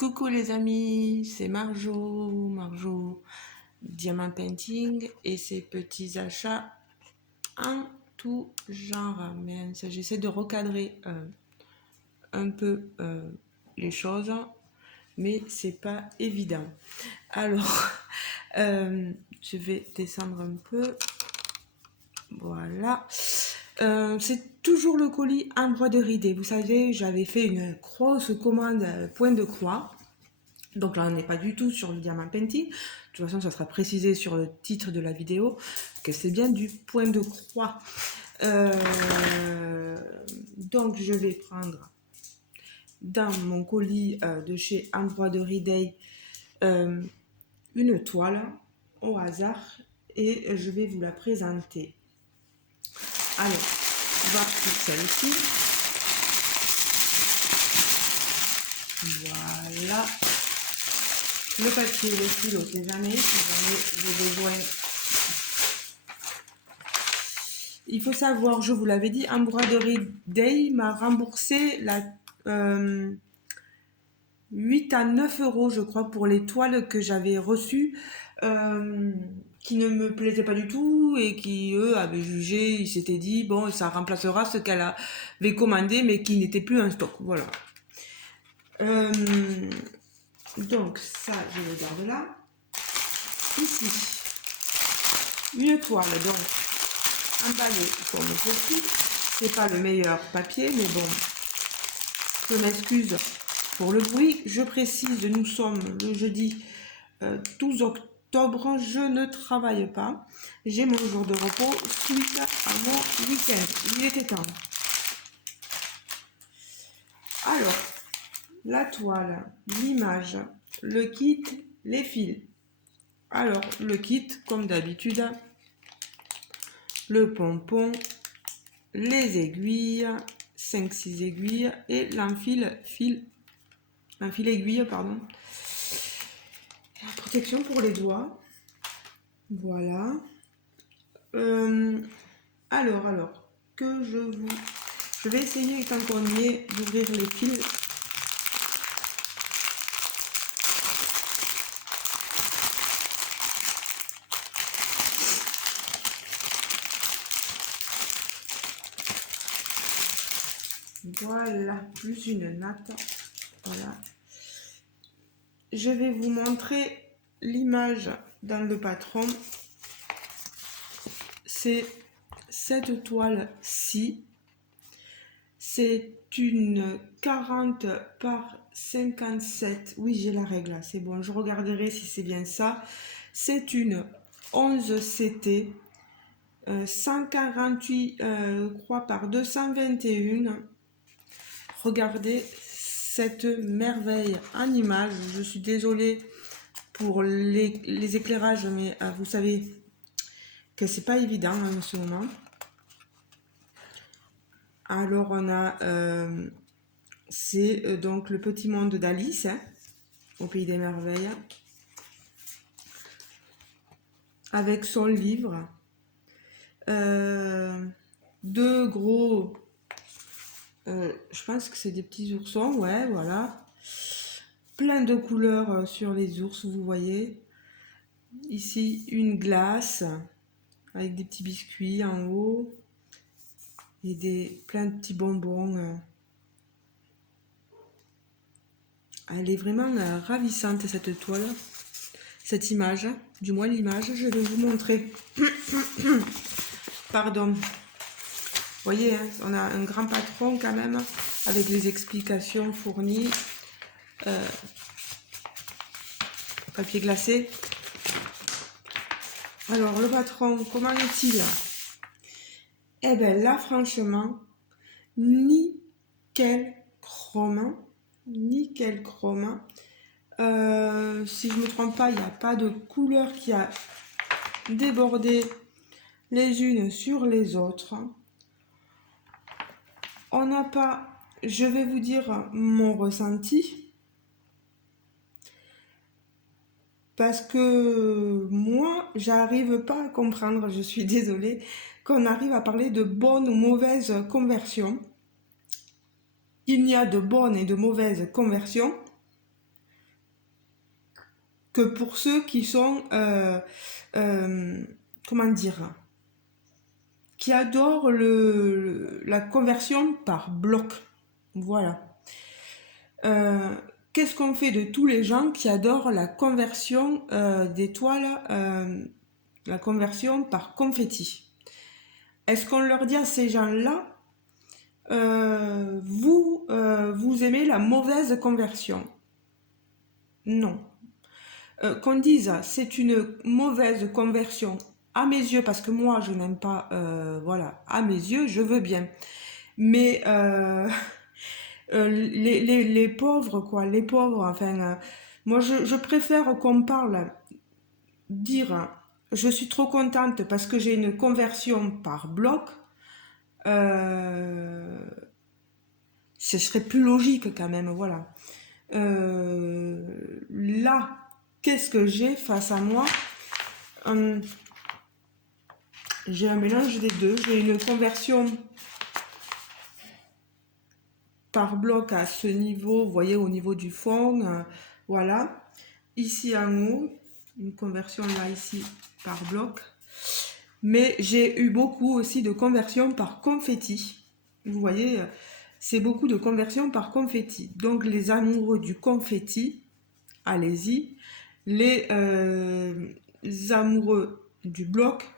Coucou les amis, c'est Marjo Diamant Painting et ses petits achats en tout genre. Mince, j'essaie de recadrer un peu les choses, mais c'est pas évident. Alors, je vais descendre un peu. Voilà. C'est toujours le colis en broderie D. Vous savez, j'avais fait une grosse commande point de croix. Donc là, on n'est pas du tout sur le diamant painting. De toute façon, ça sera précisé sur le titre de la vidéo que c'est bien du point de croix. Donc, je vais prendre dans mon colis de chez Embroiderie Day une toile au hasard et je vais vous la présenter. Alors, voici celle-ci. Voilà. Le papier, le stylo, c'est jamais, si j'ai besoin. Il faut savoir, je vous l'avais dit, Embroiderie Day m'a remboursé la 8 à 9 euros, je crois, pour les toiles que j'avais reçues, qui ne me plaisaient pas du tout et qui, eux, avaient jugé, ils s'étaient dit, bon, ça remplacera ce qu'elle avait commandé, mais qui n'était plus en stock. Voilà. Donc, ça, je le garde là. Ici, une toile, donc, emballée comme ceci. C'est pas le meilleur papier, mais bon, je m'excuse pour le bruit. Je précise, nous sommes le jeudi 12 octobre, je ne travaille pas. J'ai mon jour de repos suite à mon week-end. Il était temps. Alors, la toile, l'image, le kit, les fils. Alors, le kit, comme d'habitude, le pompon, les aiguilles, 5-6 aiguilles et l'enfil aiguille, pardon. La protection pour les doigts. Voilà. Alors, je vais essayer, tant qu'on y est, d'ouvrir les fils. Voilà, plus une natte. Voilà. Je vais vous montrer l'image dans le patron. C'est cette toile-ci. C'est une 40 par 57. Oui, j'ai la règle, c'est bon. Je regarderai si c'est bien ça. C'est une 11 CT. 148 croix par 221. Regardez cette merveille en image. Je suis désolée pour les éclairages, mais vous savez que c'est pas évident en ce moment. Alors on a c'est donc le petit monde d'Alice au pays des merveilles avec son livre, deux gros je pense que c'est des petits oursons, ouais, voilà, plein de couleurs sur les ours, vous voyez ici une glace avec des petits biscuits en haut et plein de petits bonbons. Elle est vraiment ravissante cette toile, cette image, du moins l'image, je vais vous montrer. Pardon. Vous voyez, hein, on a un grand patron quand même, avec les explications fournies. Papier glacé. Alors, le patron, comment est-il? Eh bien, là, franchement, nickel chrome. Nickel chrome. Si je ne me trompe pas, il n'y a pas de couleur qui a débordé les unes sur les autres. On n'a pas, je vais vous dire mon ressenti, parce que moi, j'arrive pas à comprendre, je suis désolée, qu'on arrive à parler de bonne ou mauvaise conversion. Il n'y a de bonne et de mauvaise conversion que pour ceux qui sont, comment dire, qui adorent la conversion par bloc. Voilà. Qu'est-ce qu'on fait de tous les gens qui adorent la conversion des toiles, la conversion par confetti? Est-ce qu'on leur dit à ces gens-là, vous aimez la mauvaise conversion? Non. Qu'on dise c'est une mauvaise conversion à mes yeux, parce que moi je n'aime pas, voilà, à mes yeux je veux bien. Mais les pauvres, quoi, les pauvres, enfin, moi je préfère qu'on parle, dire je suis trop contente parce que j'ai une conversion par bloc, ce serait plus logique quand même, voilà. Là, qu'est-ce que j'ai face à moi? J'ai un mélange des deux, j'ai une conversion par bloc à ce niveau, vous voyez, au niveau du fond, voilà. Ici en haut, une conversion là, ici, par bloc. Mais j'ai eu beaucoup aussi de conversions par confetti. Vous voyez, c'est beaucoup de conversions par confetti. Donc les amoureux du confetti, allez-y. Les amoureux du bloc,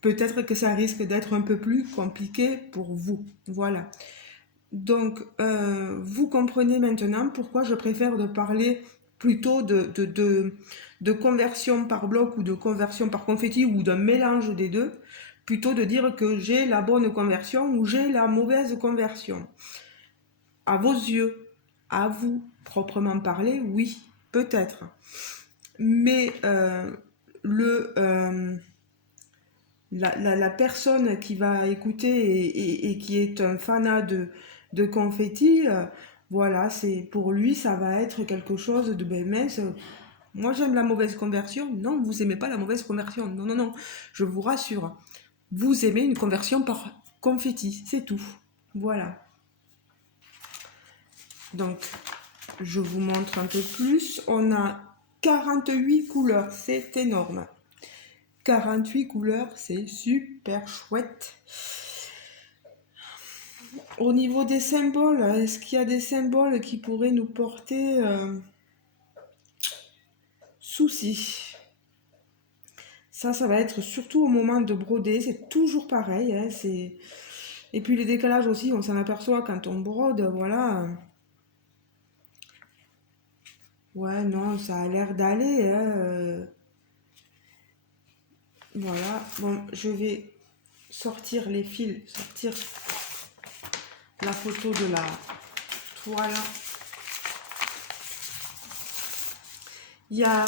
peut-être que ça risque d'être un peu plus compliqué pour vous. Voilà. Donc, vous comprenez maintenant pourquoi je préfère de parler plutôt de conversion par bloc ou de conversion par confetti ou d'un mélange des deux, plutôt de dire que j'ai la bonne conversion ou j'ai la mauvaise conversion. À vos yeux, à vous, proprement parler, oui, peut-être. Mais la personne qui va écouter et qui est un fanat de confetti, voilà, c'est pour lui, ça va être quelque chose de ben mince. Moi, j'aime la mauvaise conversion. Non, vous aimez pas la mauvaise conversion. Non, non, non. Je vous rassure. Vous aimez une conversion par confetti, c'est tout. Voilà. Donc, je vous montre un peu plus. On a 48 couleurs, c'est énorme. 48 couleurs, c'est super chouette. Au niveau des symboles, est-ce qu'il y a des symboles qui pourraient nous porter souci? Ça va être surtout au moment de broder, c'est toujours pareil. Hein, et puis les décalages aussi, on s'en aperçoit quand on brode, voilà. Ouais, non, ça a l'air d'aller. Hein, voilà, bon, je vais sortir les fils, sortir la photo de la toile. Il y a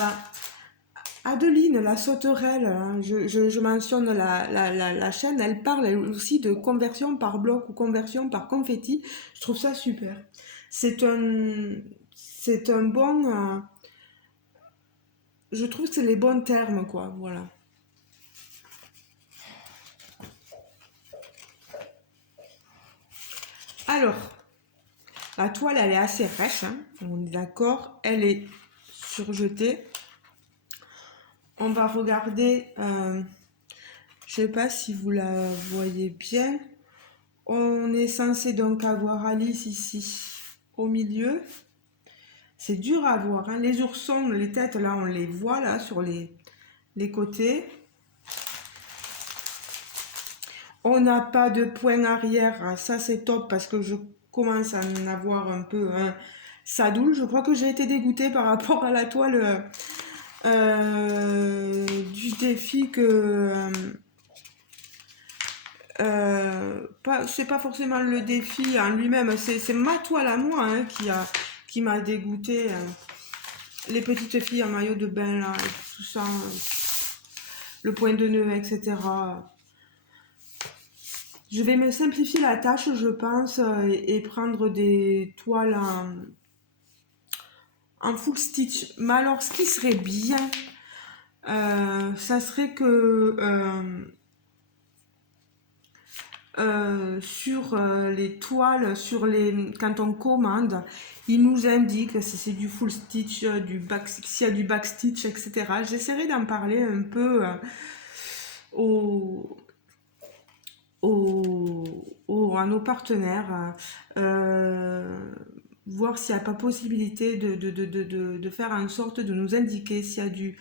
Adeline, la sauterelle, hein, je mentionne la chaîne, elle parle elle aussi de conversion par bloc ou conversion par confetti. Je trouve ça super. C'est un bon... je trouve que c'est les bons termes, quoi, voilà. Alors, la toile, elle est assez rêche, hein, on est d'accord, elle est surjetée. On va regarder, je sais pas si vous la voyez bien. On est censé donc avoir Alice ici au milieu. C'est dur à voir, hein. Les oursons, les têtes là, on les voit là sur les côtés. On n'a pas de point arrière, ça c'est top parce que je commence à en avoir un peu un sadoul. Je crois que j'ai été dégoûtée par rapport à la toile du défi que... c'est pas forcément le défi en lui-même, c'est ma toile à moi hein, qui m'a dégoûté. Les petites filles en maillot de bain là, tout ça, le point de nœud, etc. Je vais me simplifier la tâche, je pense, et prendre des toiles en full stitch. Mais alors, ce qui serait bien, ça serait que sur les toiles, quand on commande, il nous indique si c'est du full stitch, s'il y a du backstitch, etc. J'essaierai d'en parler un peu à nos partenaires, voir s'il n'y a pas possibilité de faire en sorte de nous indiquer s'il y a du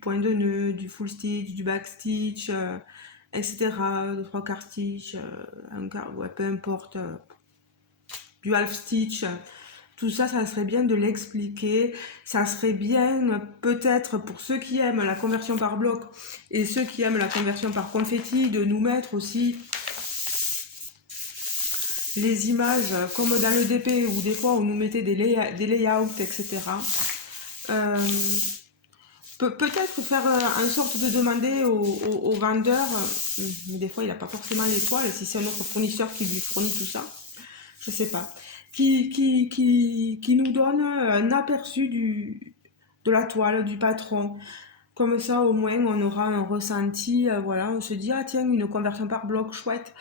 point de nœud, du full stitch, du back stitch, etc., de 3/4 stitch, un quart, ouais, peu importe, du half stitch. Tout ça, ça serait bien de l'expliquer. Ça serait bien, peut-être, pour ceux qui aiment la conversion par bloc et ceux qui aiment la conversion par confetti, de nous mettre aussi les images, comme dans le DP, où des fois on nous mettait des layouts, etc. Peut-être faire en sorte de demander au vendeur, mais des fois il n'a pas forcément les toiles, si c'est un autre fournisseur qui lui fournit tout ça, je sais pas, qui nous donne un aperçu de la toile, du patron. Comme ça, au moins, on aura un ressenti, voilà, on se dit, ah tiens, une conversion par bloc, chouette.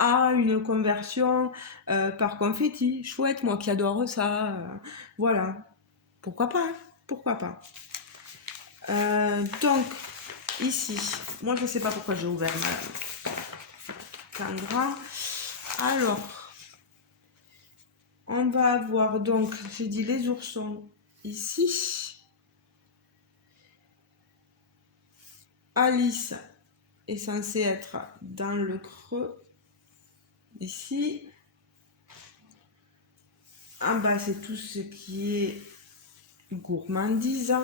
Ah, une conversion par confetti, chouette, moi qui adore ça. Voilà, pourquoi pas, hein, pourquoi pas. Donc, ici, moi je sais pas pourquoi j'ai ouvert ma caméra. Alors, on va avoir donc, j'ai dit les oursons ici. Alice est censée être dans le creux ici. En bas, c'est tout ce qui est gourmandise.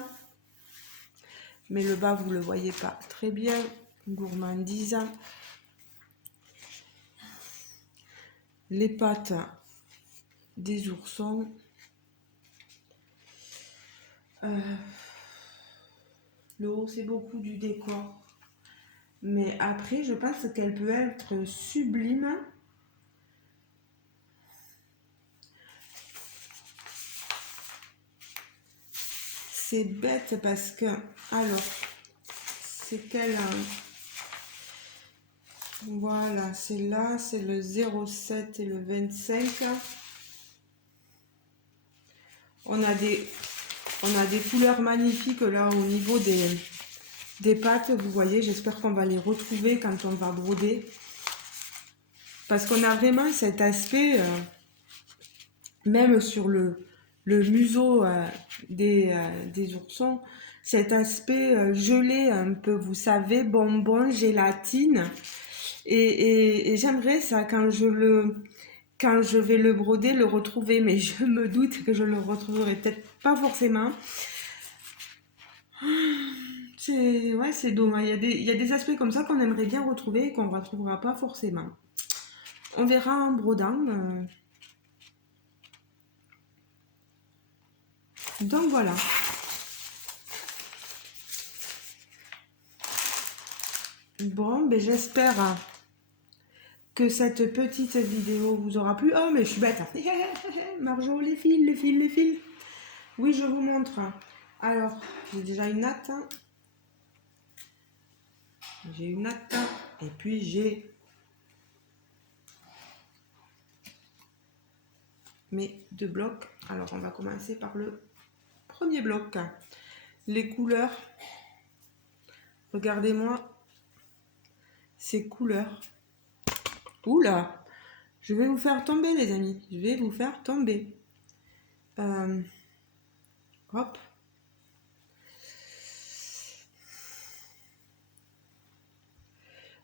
Mais le bas, vous ne le voyez pas très bien. Gourmandise. Les pattes des oursons. Le haut, c'est beaucoup du décor. Mais après, je pense qu'elle peut être sublime. C'est bête parce que... Alors, c'est quelle... Voilà, c'est là, c'est le 07 et le 25. On a des couleurs magnifiques là au niveau des pattes, vous voyez. J'espère qu'on va les retrouver quand on va broder. Parce qu'on a vraiment cet aspect, même sur le museau des oursons, cet aspect gelé un peu, vous savez, bonbon, gélatine. Et j'aimerais ça quand je vais le broder, le retrouver, mais je me doute que je le retrouverai peut-être pas forcément. C'est dommage. Il y a des aspects comme ça qu'on aimerait bien retrouver et qu'on ne retrouvera pas forcément. On verra en brodant. Donc voilà. Bon, ben j'espère que cette petite vidéo vous aura plu. Oh, mais je suis bête. Marjo, les fils. Oui, je vous montre. Alors, j'ai déjà une natte. J'ai une natte. Et puis j'ai mes 2 blocs. Alors, on va commencer par le premier bloc. Les couleurs. Regardez-moi ces couleurs. Oula! Je vais vous faire tomber, les amis. Je vais vous faire tomber. Hop.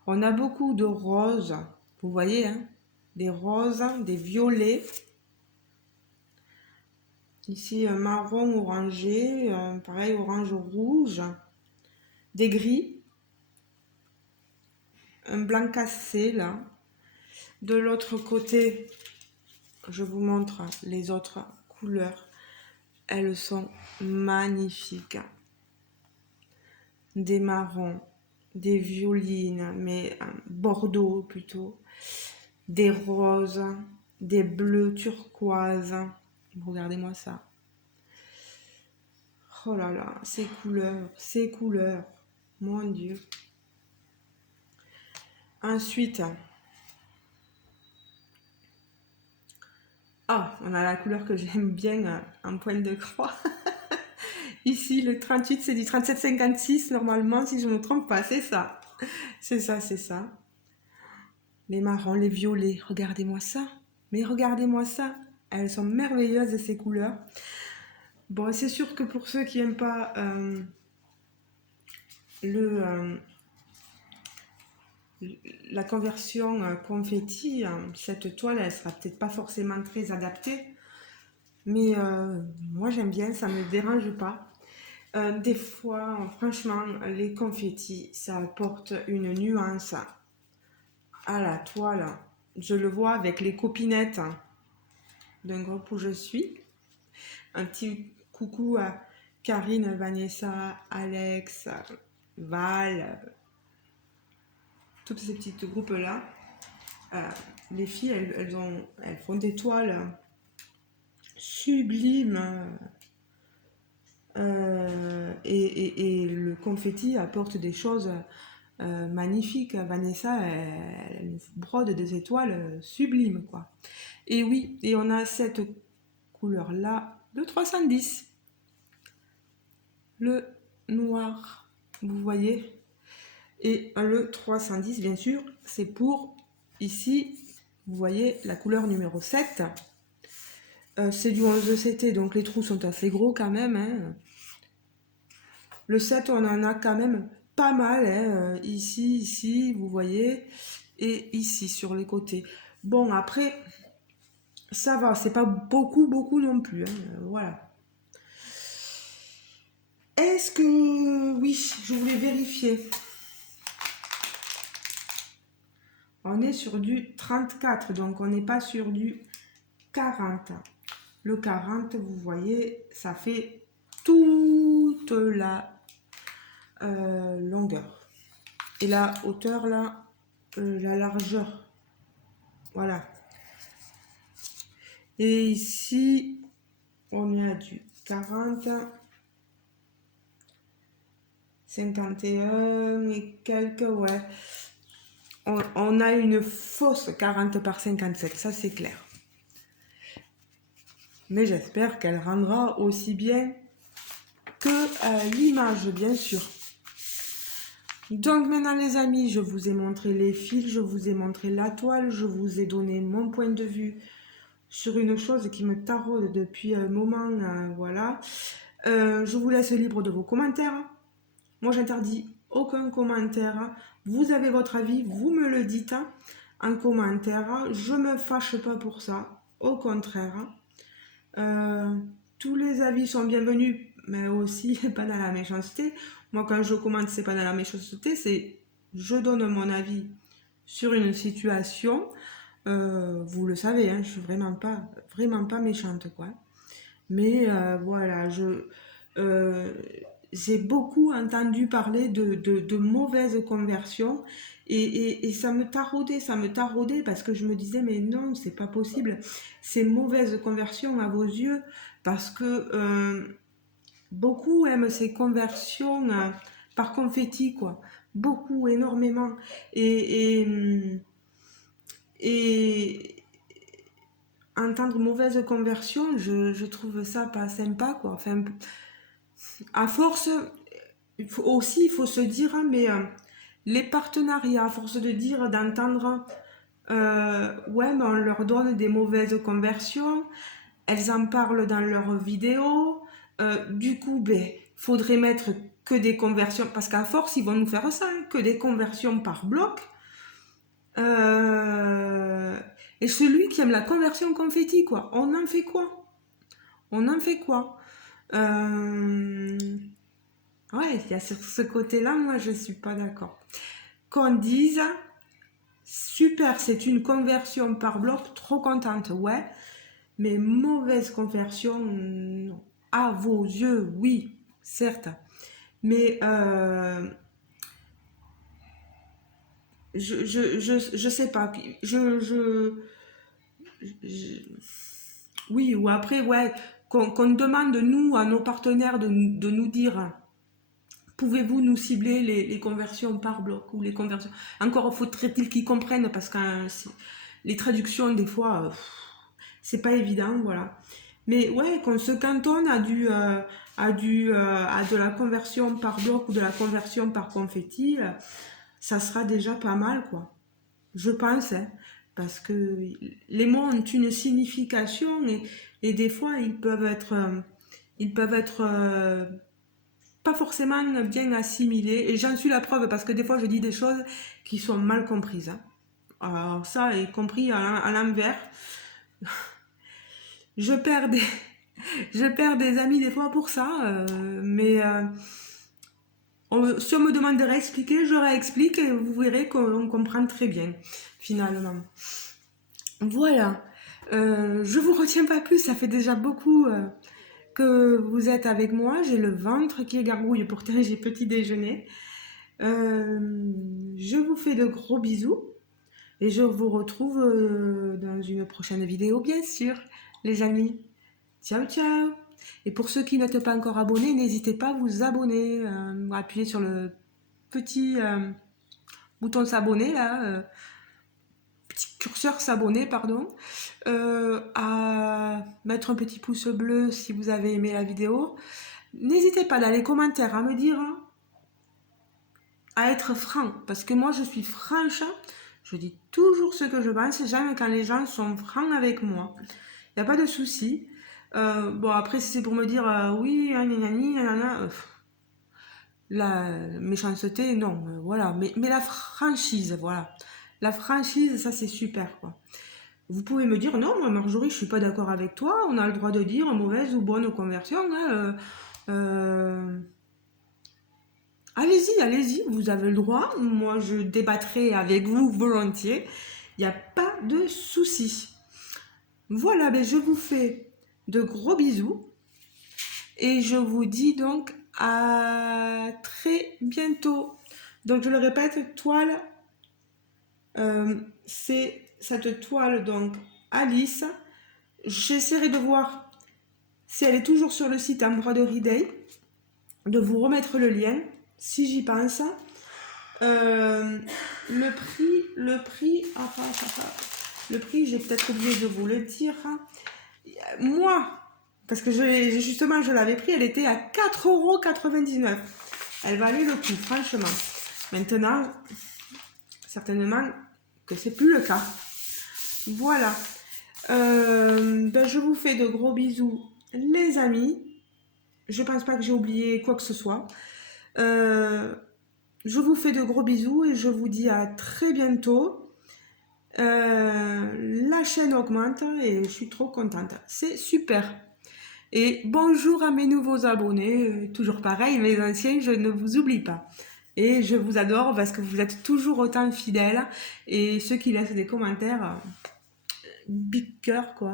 On a beaucoup de roses. Vous voyez, hein? Des roses, des violets. Ici, un marron orangé. Pareil, orange rouge. Des gris. Un blanc cassé, là. De l'autre côté, je vous montre les autres couleurs. Elles sont magnifiques. Des marrons, des violines, mais bordeaux plutôt, des roses, des bleus turquoises. Regardez-moi ça. Oh là là, ces couleurs, mon Dieu. Ensuite, Ah, on a la couleur que j'aime bien en pointe de croix. Ici, le 38, c'est du 37,56 normalement, si je ne me trompe pas, c'est ça. C'est ça, c'est ça. Les marrons, les violets, regardez-moi ça. Mais regardez-moi ça. Elles sont merveilleuses ces couleurs. Bon, c'est sûr que pour ceux qui n'aiment pas le, la conversion confetti, cette toile, elle sera peut-être pas forcément très adaptée. Mais moi, j'aime bien, ça ne me dérange pas. Des fois, franchement, les confettis, ça apporte une nuance à la toile. Je le vois avec les copinettes d'un groupe où je suis. Un petit coucou à Karine, Vanessa, Alex, Val, tous ces petits groupes-là. Les filles, elles font des toiles sublimes. Et le confetti apporte des choses magnifiques. Vanessa, elle brode des étoiles sublimes, quoi. Et oui, et on a cette couleur-là, le 310. Le noir, vous voyez. Et le 310, bien sûr, c'est pour, ici, vous voyez, la couleur numéro 7. C'est du 11 CT, donc les trous sont assez gros quand même. Hein. Le 7, on en a quand même pas mal. Hein. Ici, vous voyez. Et ici, sur les côtés. Bon, après, ça va. C'est pas beaucoup non plus. Hein. Voilà. Est-ce que... Oui, je voulais vérifier. On est sur du 34, donc on n'est pas sur du 40. Le 40, vous voyez, ça fait toute la longueur. Et la hauteur, là, la largeur. Voilà. Et ici, on est à du 40, 51 et quelques, ouais. On a une fausse 40 par 57, ça c'est clair. Mais j'espère qu'elle rendra aussi bien que l'image, bien sûr. Donc maintenant les amis, je vous ai montré les fils, je vous ai montré la toile, je vous ai donné mon point de vue sur une chose qui me taraude depuis un moment, voilà. Je vous laisse libre de vos commentaires. Moi, j'interdis aucun commentaire. Vous avez votre avis, vous me le dites en commentaire. Je me fâche pas pour ça, au contraire. Tous les avis sont bienvenus, mais aussi pas dans la méchanceté. Moi, quand je commente, c'est pas dans la méchanceté, c'est je donne mon avis sur une situation. Vous le savez, hein, je suis vraiment pas méchante, quoi. Mais voilà, j'ai beaucoup entendu parler de mauvaises conversions et ça me taraudait parce que je me disais mais non, c'est pas possible, ces mauvaises conversions à vos yeux, parce que beaucoup aiment ces conversions par confetti, quoi, beaucoup, énormément, et entendre mauvaise conversion, je trouve ça pas sympa, quoi, enfin, à force, il faut se dire, mais les partenariats, à force de dire, d'entendre, ouais, mais on leur donne des mauvaises conversions, elles en parlent dans leurs vidéos, du coup, ben, faudrait mettre que des conversions, parce qu'à force, ils vont nous faire ça, hein, que des conversions par bloc. Et celui qui aime la conversion confetti, quoi, on en fait quoi? On en fait quoi? Ouais, il y a sur ce côté-là, moi je suis pas d'accord. Qu'on dise, super, c'est une conversion par bloc, trop contente, ouais, mais mauvaise conversion, non. À vos yeux, oui, certes, mais je sais pas, oui, ou après, ouais, qu'on demande, nous, à nos partenaires de nous dire, pouvez-vous nous cibler les conversions par bloc ou les conversions. Encore faudrait-il qu'ils comprennent parce que les traductions, des fois, c'est pas évident, voilà. Mais ouais, qu'on se cantonne à de la conversion par bloc ou de la conversion par confetti, ça sera déjà pas mal, quoi. Je pense, hein, parce que les mots ont une signification et des fois ils peuvent être pas forcément bien assimilés. Et j'en suis la preuve parce que des fois je dis des choses qui sont mal comprises, hein. Alors ça, y compris à l'envers. Je perds des, je perds des amis des fois pour ça, mais si on me demande de réexpliquer, je réexplique et vous verrez qu'on comprend très bien, finalement. Voilà. Je vous retiens pas plus, ça fait déjà beaucoup que vous êtes avec moi. J'ai le ventre qui gargouille, pourtant j'ai petit déjeuner. Je vous fais de gros bisous et je vous retrouve dans une prochaine vidéo, bien sûr, les amis. Ciao, ciao! Et pour ceux qui n'êtes pas encore abonnés, n'hésitez pas à vous abonner, appuyez sur le petit bouton s'abonner là, petit curseur s'abonner, pardon, à mettre un petit pouce bleu si vous avez aimé la vidéo. N'hésitez pas dans les commentaires à me dire, à être franc, parce que moi je suis franche, je dis toujours ce que je pense, j'aime quand les gens sont francs avec moi. Il n'y a pas de souci. Bon, après, si c'est pour me dire oui, la méchanceté, non, voilà. Mais la franchise, voilà. La franchise, ça c'est super, quoi. Vous pouvez me dire non, moi Marjorie, je suis pas d'accord avec toi, on a le droit de dire mauvaise ou bonne conversion, hein, allez-y, allez-y, vous avez le droit, moi je débattrai avec vous volontiers, il n'y a pas de souci. Voilà, ben je vous fais de gros bisous et je vous dis donc à très bientôt. Donc je le répète, toile, c'est cette toile donc Alice. J'essaierai de voir si elle est toujours sur le site Embroidery Day, de vous remettre le lien si j'y pense. Le prix, j'ai peut-être oublié de vous le dire. Moi, parce que justement je l'avais pris, elle était à 4,99 €. Elle valait le coup, franchement. Maintenant, certainement que c'est plus le cas. Voilà. Ben je vous fais de gros bisous, les amis. Je pense pas que j'ai oublié quoi que ce soit. Je vous fais de gros bisous et je vous dis à très bientôt. La chaîne augmente et je suis trop contente. C'est super. Et bonjour à mes nouveaux abonnés. Toujours pareil, mes anciens, je ne vous oublie pas. Et je vous adore parce que vous êtes toujours autant fidèles. Et ceux qui laissent des commentaires, big cœur, quoi.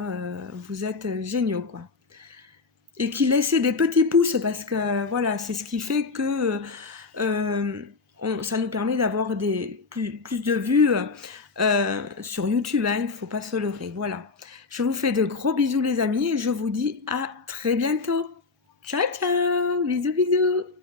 Vous êtes géniaux, quoi. Et qui laissent des petits pouces parce que voilà, c'est ce qui fait que ça nous permet d'avoir plus de vues sur YouTube, hein, il ne faut pas se leurrer. Voilà. Je vous fais de gros bisous les amis et je vous dis à très bientôt. Ciao ciao, bisous bisous.